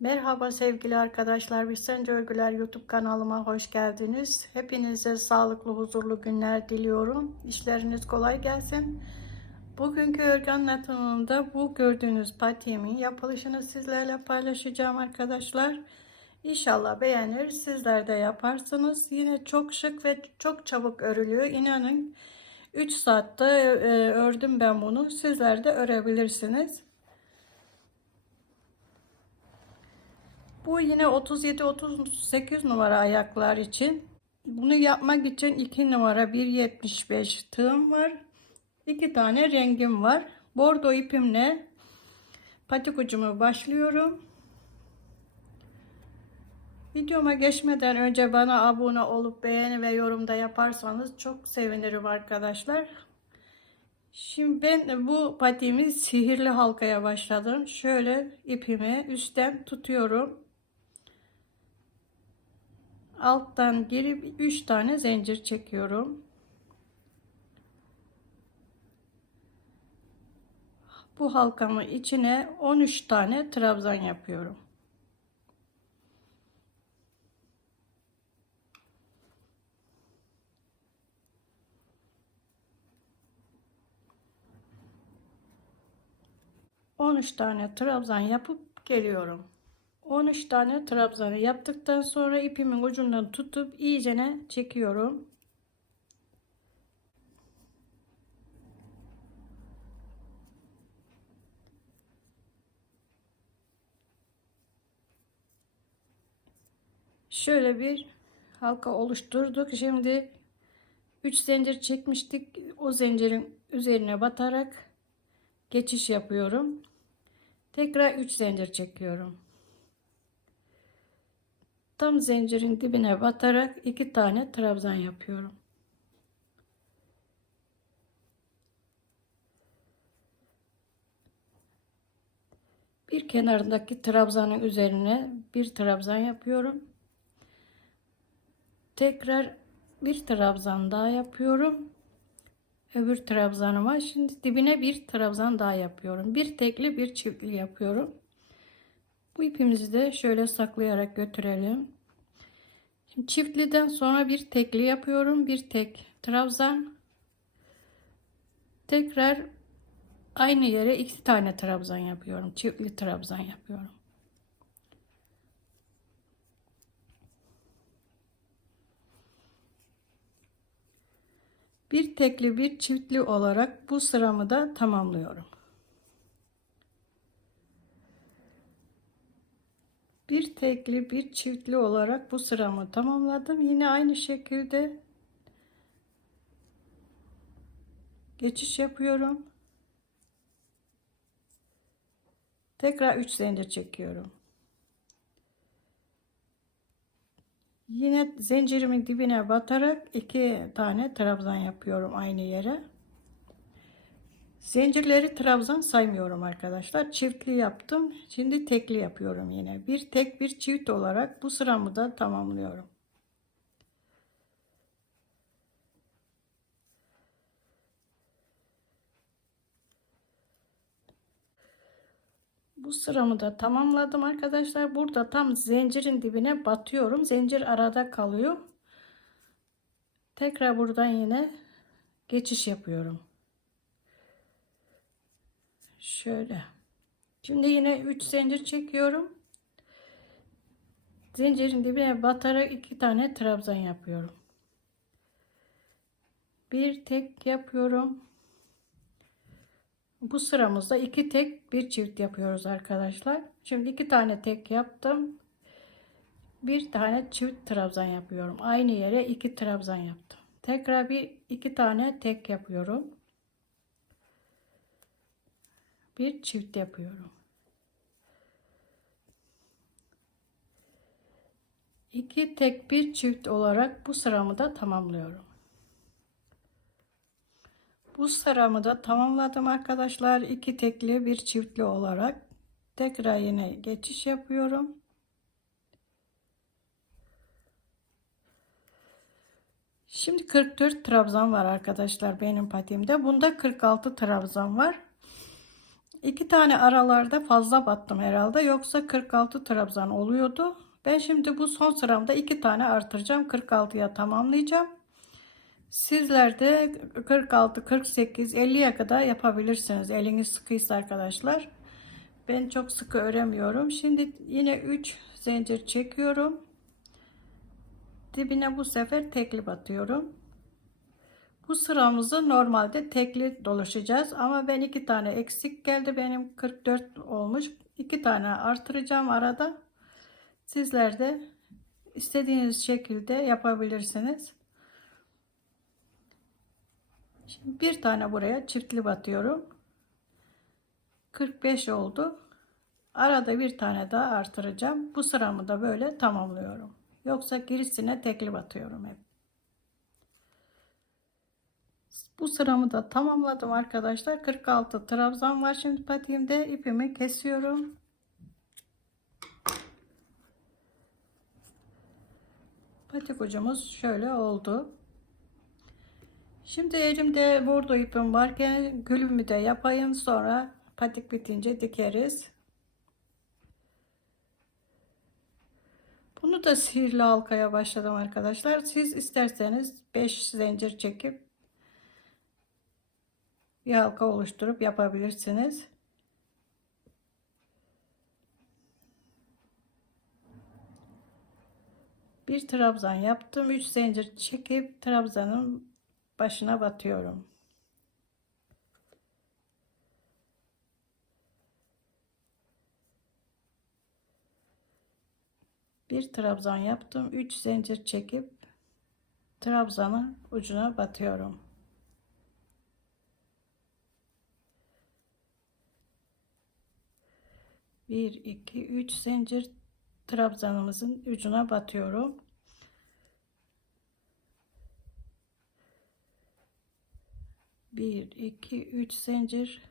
Merhaba sevgili arkadaşlar. Bizsence Örgüler YouTube kanalıma hoş geldiniz. Hepinize sağlıklı, huzurlu günler diliyorum. İşleriniz kolay gelsin. Bugünkü örgü anlatımımda bu gördüğünüz patiğimin yapılışını sizlerle paylaşacağım arkadaşlar. İnşallah beğenir. Sizler de yaparsınız. Yine çok şık ve çok çabuk örülüyor. İnanın 3 saatte e, ördüm ben bunu. Sizler de örebilirsiniz. Bu yine 37-38 numara ayaklar için. Bunu yapmak için 2 numara 1.75 tığım var. 2 tane rengim var. Bordo ipimle patik ucumu başlıyorum. Videoma geçmeden önce bana abone olup beğeni ve yorumda yaparsanız çok sevinirim arkadaşlar. Şimdi ben bu patiğimi sihirli halkaya başladım. Şöyle ipimi üstten tutuyorum alttan girip 3 tane zincir çekiyorum. Bu halkamın içine 13 tane trabzan yapıyorum. On üç tane trabzan yapıp geliyorum. 13 tane trabzanı yaptıktan sonra ipimin ucundan tutup iyicene çekiyorum. Şöyle bir halka oluşturduk. Şimdi 3 zincir çekmiştik. O zincirin üzerine batarak geçiş yapıyorum. Tekrar 3 zincir çekiyorum. Tam zincirin dibine batarak iki tane trabzan yapıyorum. Bir kenarındaki trabzanın üzerine bir trabzan yapıyorum. Tekrar bir trabzan daha yapıyorum. Öbür trabzanıma şimdi dibine bir trabzan daha yapıyorum. Bir tekli bir çiftli yapıyorum. Bu ipimizi de şöyle saklayarak götürelim. Şimdi çiftliden sonra bir tekli yapıyorum. Bir tek trabzan. Tekrar aynı yere iki tane trabzan yapıyorum. Çiftli trabzan yapıyorum. Bir tekli bir çiftli olarak bu sıramı da tamamlıyorum. Bir tekli bir çiftli olarak bu sıramı tamamladım. Yine aynı şekilde geçiş yapıyorum. Tekrar 3 zincir çekiyorum. Yine zincirimin dibine batarak iki tane trabzan yapıyorum aynı yere Zincirleri trabzan saymıyorum arkadaşlar. Çiftli yaptım. Şimdi tekli yapıyorum yine. Bir tek bir çift olarak bu sıramı da tamamlıyorum. Bu sıramı da tamamladım arkadaşlar. Burada tam zincirin dibine batıyorum. Zincir arada kalıyor. Tekrar buradan yine geçiş yapıyorum. Şöyle. Şimdi yine 3 zincir çekiyorum. Zincirin dibine batarak iki tane trabzan yapıyorum. Bir tek yapıyorum. Bu sıramızda iki tek bir çift yapıyoruz arkadaşlar. Şimdi iki tane tek yaptım. Bir tane çift trabzan yapıyorum. Aynı yere iki trabzan yaptım. Tekrar bir iki tane tek yapıyorum bir çift yapıyorum. İki tek bir çift olarak bu sıramı da tamamlıyorum. Bu sıramı da tamamladım arkadaşlar. İki tekli bir çiftli olarak tekrar yine geçiş yapıyorum. Şimdi 44 trabzan var arkadaşlar benim patiğimde. Bunda 46 trabzan var. İki tane aralarda fazla battım herhalde. Yoksa 46 trabzan oluyordu. Ben şimdi bu son sıramda iki tane artıracağım. 46'ya tamamlayacağım. Sizler de 46, 48, 50'ye kadar yapabilirsiniz. Eliniz sıkıysa arkadaşlar. Ben çok sıkı öremiyorum. Şimdi yine 3 zincir çekiyorum. Dibine bu sefer tekli batıyorum. Bu sıramızı normalde tekli dolaşacağız ama ben iki tane eksik geldi. Benim 44 olmuş. iki tane artıracağım arada. Sizler de istediğiniz şekilde yapabilirsiniz. Şimdi bir tane buraya çiftli batıyorum. 45 oldu. Arada bir tane daha artıracağım. Bu sıramı da böyle tamamlıyorum. Yoksa gerisine tekli batıyorum hep. Bu sıramı da tamamladım arkadaşlar. 46 trabzan var şimdi patiğimde. ipimi kesiyorum. Patik ucumuz şöyle oldu. Şimdi elimde bordo ipim varken gülümü de yapayım. Sonra patik bitince dikeriz. Bunu da sihirli halkaya başladım arkadaşlar. Siz isterseniz 5 zincir çekip bir halka oluşturup yapabilirsiniz. Bir trabzan yaptım. 3 zincir çekip trabzanın başına batıyorum. Bir trabzan yaptım. 3 zincir çekip trabzanın ucuna batıyorum. Bir, iki, üç zincir trabzanımızın ucuna batıyorum. Bir, iki, üç zincir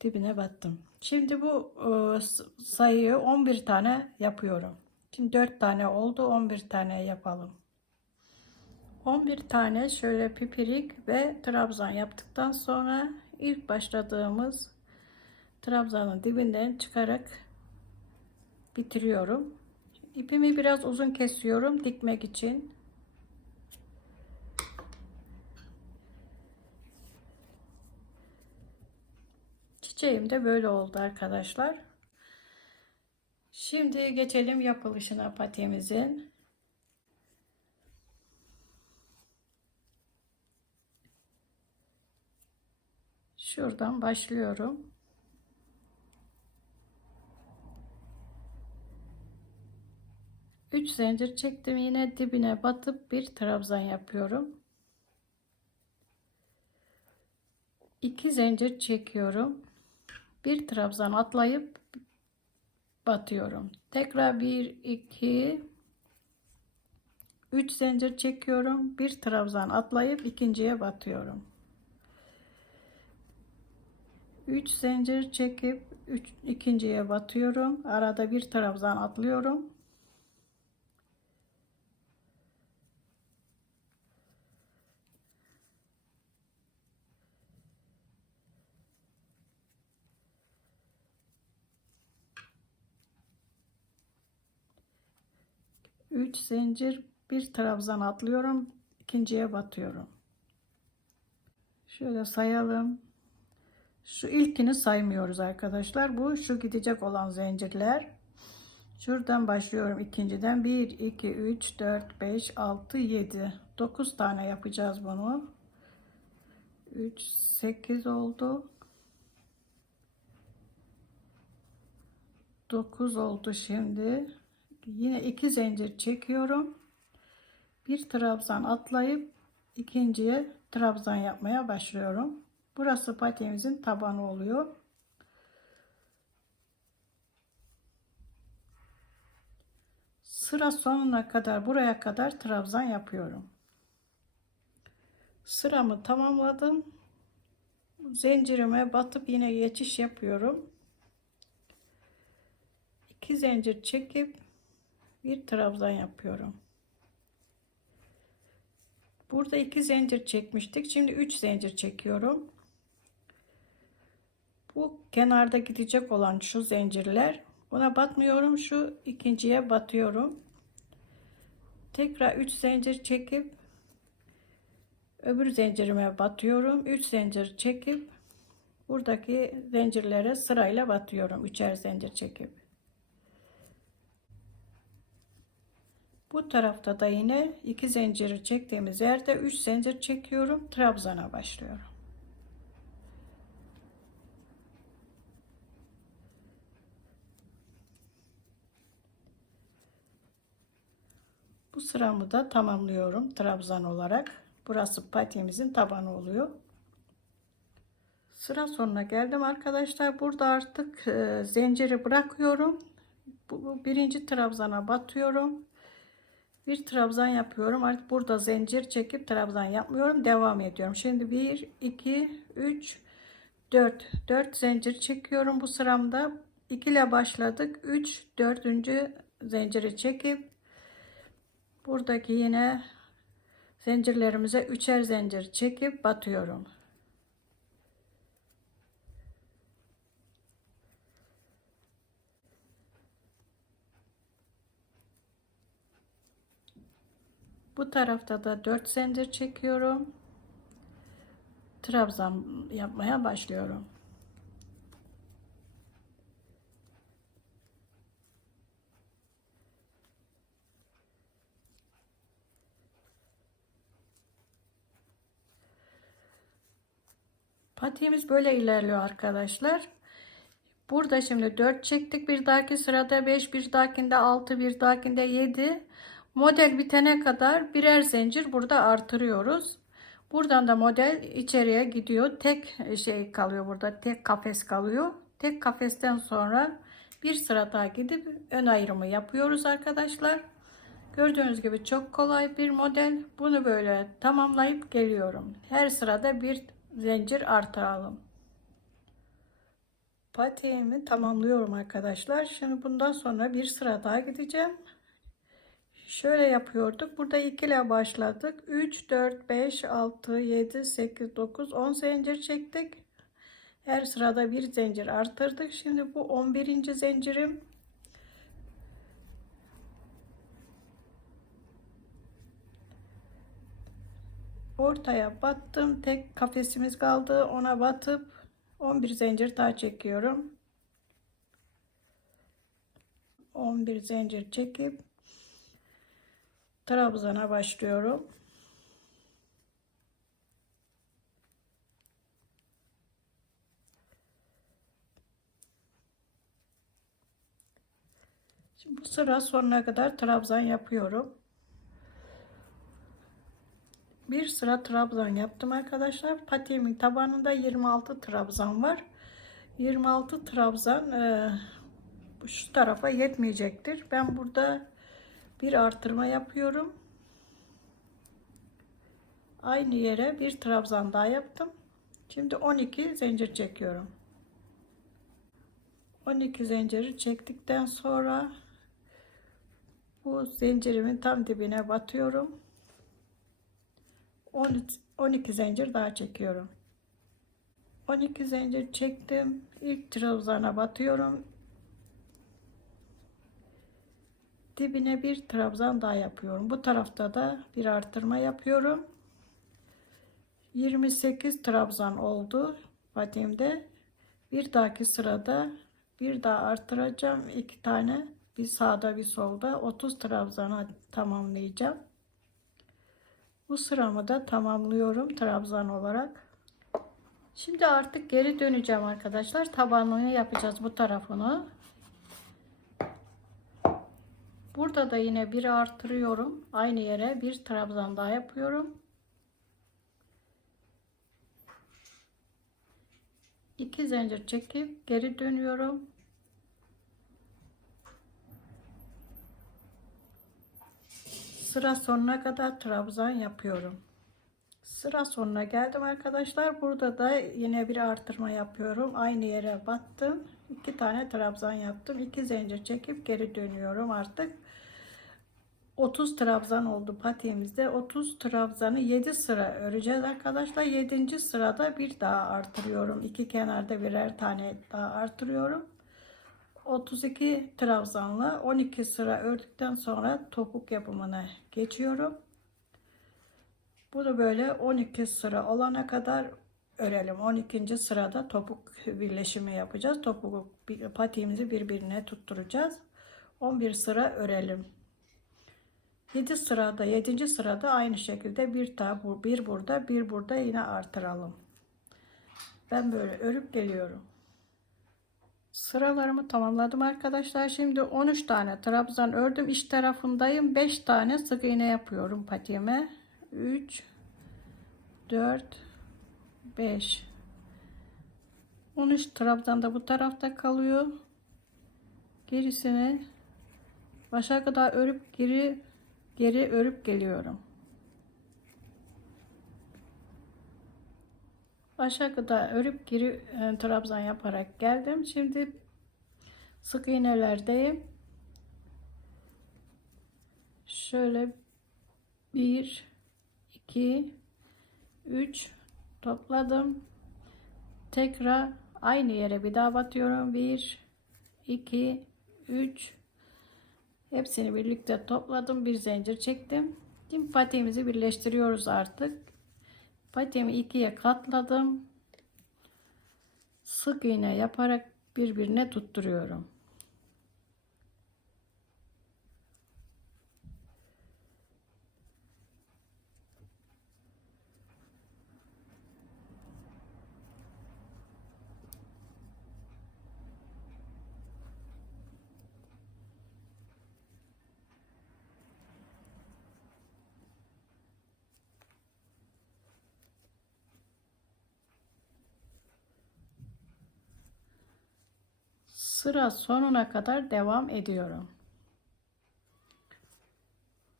dibine battım. Şimdi bu e, sayıyı 11 tane yapıyorum. Şimdi 4 tane oldu. 11 tane yapalım. 11 tane şöyle pipirik ve trabzan yaptıktan sonra ilk başladığımız trabzanın dibinden çıkarak bitiriyorum. İpimi biraz uzun kesiyorum dikmek için. Çiçeğim de böyle oldu arkadaşlar. Şimdi geçelim yapılışına patemizin. Şuradan başlıyorum. Üç zincir çektim yine dibine batıp bir trabzan yapıyorum. 2 zincir çekiyorum. Bir trabzan atlayıp batıyorum. Tekrar 1 2 3 zincir çekiyorum. Bir trabzan atlayıp ikinciye batıyorum. 3 zincir çekip üç, ikinciye batıyorum. Arada bir trabzan atlıyorum. Üç zincir bir trabzan atlıyorum. ikinciye batıyorum. Şöyle sayalım. Şu ilkini saymıyoruz arkadaşlar. Bu şu gidecek olan zincirler. Şuradan başlıyorum ikinciden. 1, 2, 3, 4, 5, 6, 7. 9 tane yapacağız bunu. 3, 8 oldu. 9 oldu şimdi. Yine iki zincir çekiyorum. Bir trabzan atlayıp ikinciye trabzan yapmaya başlıyorum. Burası patemizin tabanı oluyor. Sıra sonuna kadar buraya kadar trabzan yapıyorum. Sıramı tamamladım. Zincirime batıp yine geçiş yapıyorum. İki zincir çekip bir trabzan yapıyorum. Burada iki zincir çekmiştik. Şimdi üç zincir çekiyorum. Bu kenarda gidecek olan şu zincirler. Buna batmıyorum. Şu ikinciye batıyorum. Tekrar 3 zincir çekip öbür zincirime batıyorum. 3 zincir çekip buradaki zincirlere sırayla batıyorum. Üçer zincir çekip. Bu tarafta da yine iki zinciri çektiğimiz yerde 3 zincir çekiyorum. Trabzana başlıyorum. Bu sıramı da tamamlıyorum trabzan olarak. Burası patiğimizin tabanı oluyor. Sıra sonuna geldim arkadaşlar. Burada artık e, zinciri bırakıyorum. Bu, bu birinci trabzana batıyorum. Bir trabzan yapıyorum. Artık burada zincir çekip trabzan yapmıyorum. Devam ediyorum. Şimdi 1, 2, 3, 4. 4 zincir çekiyorum bu sıramda. 2 ile başladık. 3, 4. zinciri çekip buradaki yine zincirlerimize üçer zincir çekip batıyorum. Bu tarafta da 4 zincir çekiyorum. Trabzan yapmaya başlıyorum. Patiğimiz böyle ilerliyor arkadaşlar. Burada şimdi 4 çektik. Bir dahaki sırada 5, bir dahakinde 6, bir dahakinde 7. Model bitene kadar birer zincir burada artırıyoruz. Buradan da model içeriye gidiyor. Tek şey kalıyor burada. Tek kafes kalıyor. Tek kafesten sonra bir sıra daha gidip ön ayrımı yapıyoruz arkadaşlar. Gördüğünüz gibi çok kolay bir model. Bunu böyle tamamlayıp geliyorum. Her sırada bir zincir artıralım. Patiğimi tamamlıyorum arkadaşlar. Şimdi bundan sonra bir sıra daha gideceğim. Şöyle yapıyorduk. Burada 2 ile başladık. 3, 4, 5, 6, 7, 8, 9, 10 zincir çektik. Her sırada bir zincir artırdık. Şimdi bu 11. zincirim. Ortaya battım. Tek kafesimiz kaldı. Ona batıp 11 zincir daha çekiyorum. 11 zincir çekip trabzana başlıyorum. Şimdi bu sıra sonuna kadar trabzan yapıyorum. Bir sıra trabzan yaptım arkadaşlar. Patiğimin tabanında 26 trabzan var. 26 trabzan e, şu tarafa yetmeyecektir. Ben burada bir artırma yapıyorum. Aynı yere bir trabzan daha yaptım. Şimdi 12 zincir çekiyorum. 12 zinciri çektikten sonra bu zincirimin tam dibine batıyorum. 13, 12 zincir daha çekiyorum. 12 zincir çektim. İlk trabzana batıyorum. Dibine bir trabzan daha yapıyorum. Bu tarafta da bir artırma yapıyorum. 28 trabzan oldu patiğimde. Bir dahaki sırada bir daha artıracağım. iki tane bir sağda bir solda 30 trabzana tamamlayacağım. Bu sıramı da tamamlıyorum trabzan olarak. Şimdi artık geri döneceğim arkadaşlar. Tabanını yapacağız bu tarafını. Burada da yine bir artırıyorum. Aynı yere bir trabzan daha yapıyorum. İki zincir çekip geri dönüyorum. Sıra sonuna kadar trabzan yapıyorum. Sıra sonuna geldim arkadaşlar. Burada da yine bir artırma yapıyorum. Aynı yere battım. iki tane trabzan yaptım. iki zincir çekip geri dönüyorum artık. 30 trabzan oldu patiğimizde. 30 trabzanı 7 sıra öreceğiz arkadaşlar. 7. sırada bir daha artırıyorum. İki kenarda birer tane daha artırıyorum. 32 trabzanla 12 sıra ördükten sonra topuk yapımına geçiyorum. Bu da böyle 12 sıra olana kadar örelim. 12. sırada topuk birleşimi yapacağız. Topuk patiğimizi birbirine tutturacağız. 11 sıra örelim. 7 sırada 7. sırada aynı şekilde bir daha bu bir burada bir burada yine artıralım. Ben böyle örüp geliyorum. Sıralarımı tamamladım arkadaşlar. Şimdi 13 tane trabzan ördüm. İç tarafındayım. 5 tane sık iğne yapıyorum patiğime. 3 4 5 13 trabzan da bu tarafta kalıyor. Gerisini başa kadar örüp geri geri örüp geliyorum. Başa kadar örüp geri e, trabzan yaparak geldim. Şimdi sık iğnelerdeyim. Şöyle 1 2 3 topladım. Tekrar aynı yere bir daha batıyorum. 1 2 3 Hepsini birlikte topladım. Bir zincir çektim. Şimdi patiğimizi birleştiriyoruz artık. Patiğimi ikiye katladım. Sık iğne yaparak birbirine tutturuyorum. Sıra sonuna kadar devam ediyorum.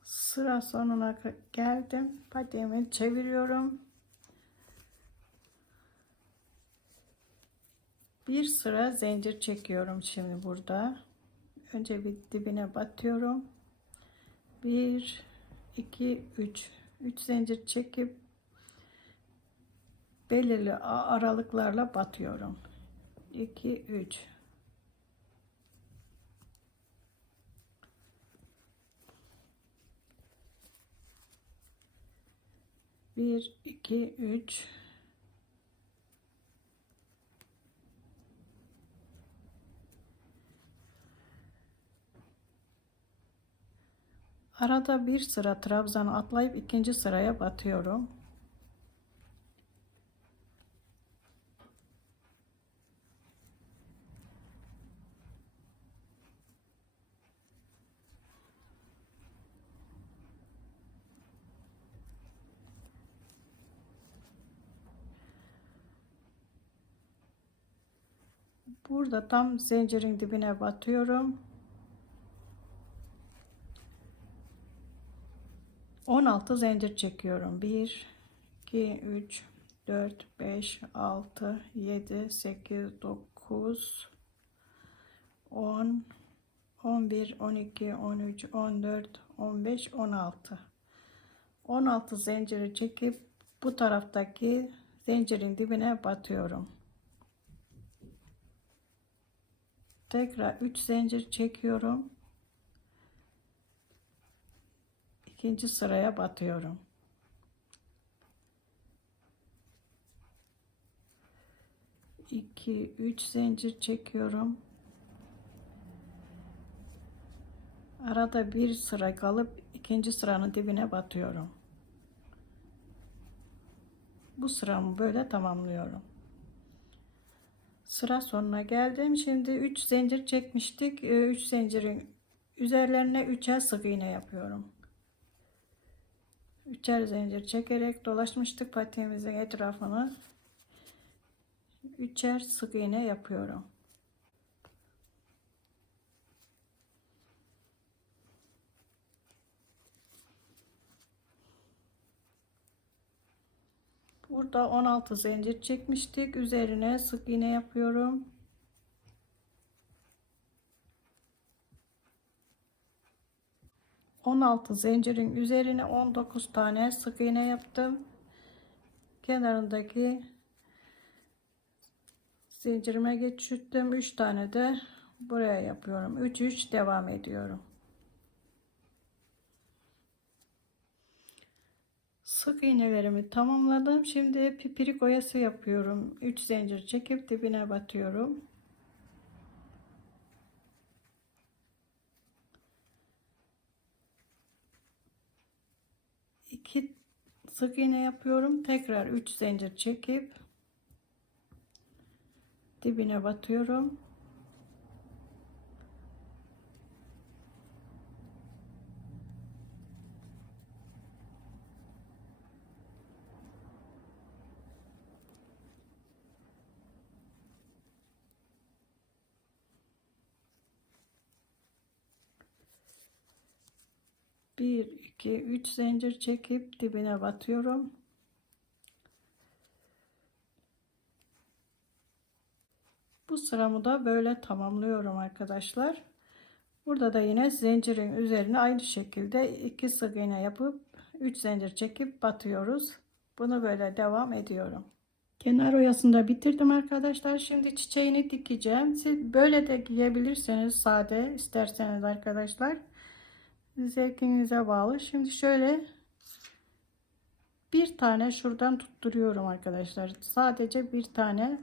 Sıra sonuna geldim. Patiğimi çeviriyorum. Bir sıra zincir çekiyorum şimdi burada. Önce bir dibine batıyorum. 1 2 3 3 zincir çekip belirli aralıklarla batıyorum. 2 3 1 2 3 Arada bir sıra trabzanı atlayıp ikinci sıraya batıyorum. Burada tam zincirin dibine batıyorum. 16 zincir çekiyorum. 1 2 3 4 5 6 7 8 9 10 11 12 13 14 15 16 16 zinciri çekip bu taraftaki zincirin dibine batıyorum. Tekrar 3 zincir çekiyorum. ikinci sıraya batıyorum. İki, üç zincir çekiyorum. Arada bir sıra kalıp ikinci sıranın dibine batıyorum. Bu sıramı böyle tamamlıyorum. Sıra sonuna geldim. Şimdi 3 zincir çekmiştik. 3 zincirin üzerlerine 3'er sık iğne yapıyorum. Üçer zincir çekerek dolaşmıştık patiğimizin etrafını. Üçer sık iğne yapıyorum. Burada 16 zincir çekmiştik. Üzerine sık iğne yapıyorum. 16 zincirin üzerine 19 tane sık iğne yaptım. Kenarındaki zincirime geçirdim. 3 tane de buraya yapıyorum. 3 3 devam ediyorum. Sık iğnelerimi tamamladım. Şimdi pipirik oyası yapıyorum. 3 zincir çekip dibine batıyorum. İki sık iğne yapıyorum. Tekrar 3 zincir çekip dibine batıyorum. Bir, iki, üç zincir çekip dibine batıyorum. Bu sıramı da böyle tamamlıyorum arkadaşlar. Burada da yine zincirin üzerine aynı şekilde iki sık iğne yapıp 3 zincir çekip batıyoruz. Bunu böyle devam ediyorum. Kenar oyasını bitirdim arkadaşlar. Şimdi çiçeğini dikeceğim. Siz böyle de giyebilirseniz sade isterseniz arkadaşlar. Zevkinize bağlı. Şimdi şöyle bir tane şuradan tutturuyorum arkadaşlar. Sadece bir tane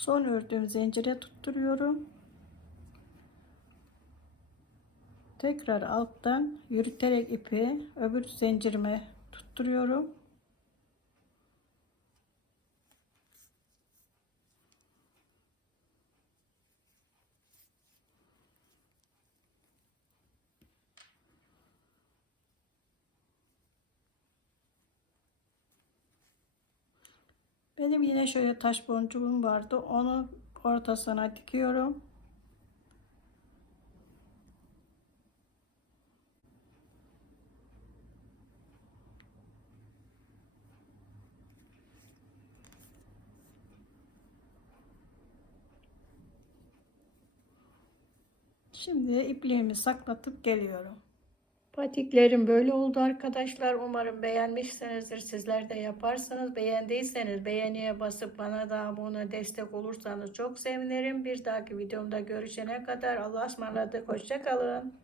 son ördüğüm zincire tutturuyorum. Tekrar alttan yürüterek ipi öbür zincirime tutturuyorum. Benim yine şöyle taş boncuğum vardı. Onu ortasına dikiyorum. Şimdi ipliğimi saklatıp geliyorum. Patiklerim böyle oldu arkadaşlar. Umarım beğenmişsinizdir. Sizler de yaparsanız beğendiyseniz beğeniye basıp bana da abone destek olursanız çok sevinirim. Bir dahaki videomda görüşene kadar Allah'a ısmarladık. Hoşçakalın.